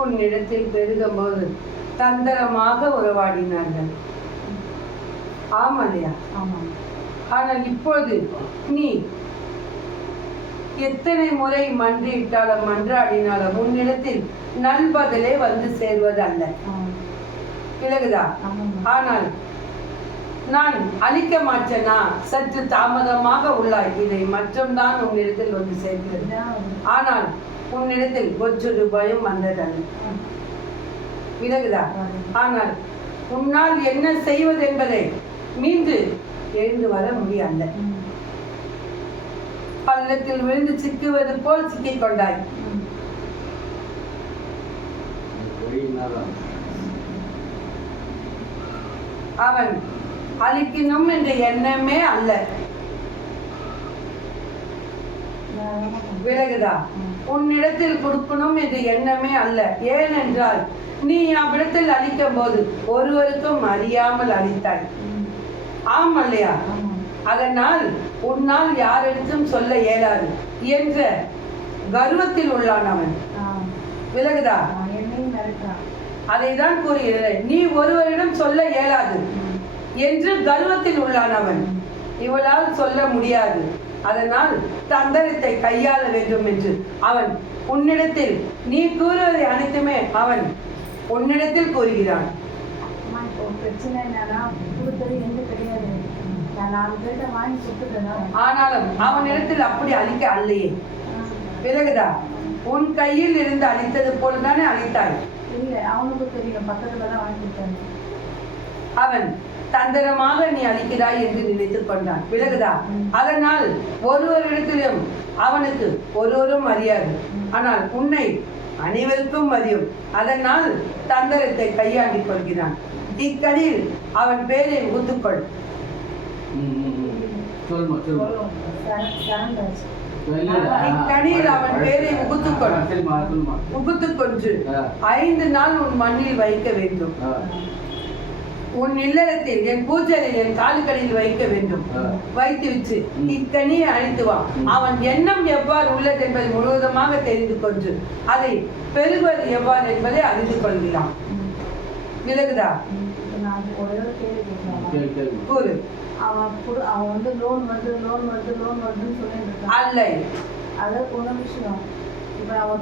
உன்னிடத்தில் பெருகும் போது தந்திரமாக உறவாடினார்கள். ஆமாலையா? ஆனால் இப்போது நீ எத்தனை முறை மன்றிட்டாலும் மன்றாடினாலும் உன்னிடத்தில் நல்பதலே வந்து சேர்வது அல்ல. விலகுதா? ஆனால் நான் அழிக்க மாட்டேனா? சற்று தாமதமாக உள்ளாய். இதை மட்டும்தான் உன்னிடத்தில் வந்து சேர்க்கிறது. ஆனால் உன்னிடத்தில் ஒற்றொரு பயம் வந்ததல்ல. விலகுதா? ஆனால் உன்னால் என்ன செய்வது என்பதை மீண்டு எழுந்து வர முடியல. பள்ளத்தில் விழுந்து சிக்குவது போல் சிக்கிக் கொண்டாய். அவன் அழிக்கணும் என்ற எண்ணமே அல்ல. விலகுதா? உன்னிடத்தில் கொடுக்கணும் என்ற எண்ணமே அல்ல. ஏனென்றால் நீ அவ்விடத்தில் அழிக்கும் போது ஒருவருக்கும் அறியாமல் அழித்தாய். ஆமல்லையா? அதனால் உன்னால் யாரிடத்தும் சொல்ல இயலாது என்ற கர்வத்தில் உள்ளானவன். விலகுதா? அதைதான் கூறுகிறேன். நீ ஒருவரிடம் சொல்ல இயலாது என்று கர்வத்தில் உள்ளானவன். இவளால் சொல்ல முடியாது. அதனால் தந்திரத்தை கையாள வேண்டும் என்று அவன் உன்னிடத்தில் நீ கூறுவதை அனைத்துமே அவன் உன்னிடத்தில் கூறுகிறான். ஆனாலும் அவனிடத்தில் அப்படி அழிக்க அல்லையே. விலகுதா? உன் கையில் இருந்து அழித்தது போலதானே அழித்தாய். இல்லை, அவனுக்கு தெரியும், பக்கத்துலதான் வாங்கிட்டான். அவன் தந்திரமாக நீ அழிக்கிறாய் என்று நினைத்துக் கொண்டான். விலகுதா? அதனால் ஒருவரிடத்திலும் அவனுக்கு ஒருவரும் அறியாது. ஆனால் உன்னை அனைவருக்கும் அறியும். அதனால் தந்திரத்தை கையாண்டிக் கொள்கிறான். இக்கடியில் அவன் பேரை ஊத்துக்கொள். இக்கடியில் அவன் பேரை உகுத்துக்கொண்டு 5 நாள் உன் மண்ணில் வைக்க வேண்டும். உன் இல்லறத்தில் என் பூஜையில் என் காலுக்கடியில் வைக்க வேண்டும். வைத்து வச்சு இக்கனியை அழித்து வா. அவன் எண்ணம் எவ்வாறு உள்ளது என்பதை முழுவதுமாக தெரிந்து கொண்டு அதை பெறுவது எவ்வாறு என்பதை அறிந்து கொள்கிறான். விலகுதா? கூறு. அவன் வந்து லோன் வருதுன்னு சொல்லிட்டு அல்ல. அது ஒரு விஷயம். இப்ப அவன்